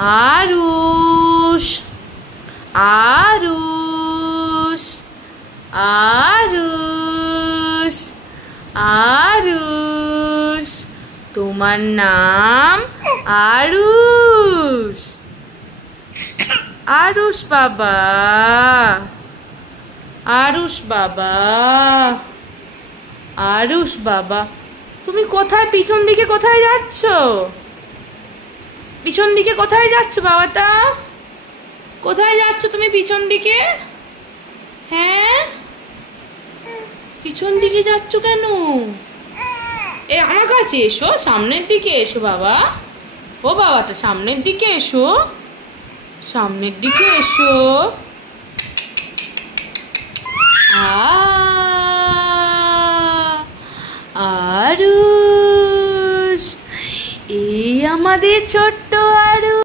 আরুষ আরুষ আরুষ আরুষ, তোমার নাম আরুষ। আরুষ বাবা, আরুষ বাবা, আরুষ বাবা, তুমি কোথায় পিছন দিকে কোথায় যাচ্ছ? পিছন দিকে কোথায় যাচ্ছ বাবাটা? কোথায় যাচ্ছ তুমি পিছন দিকে? হ্যাঁ, পিছন দিকে যাচ্ছ কেন? এ আমার কাছে এসো, সামনের দিকে এসো বাবা। ও বাবাটা সামনের দিকে এসো, সামনের দিকে এসো। আরুষ, এই আমাদের ছোট্ট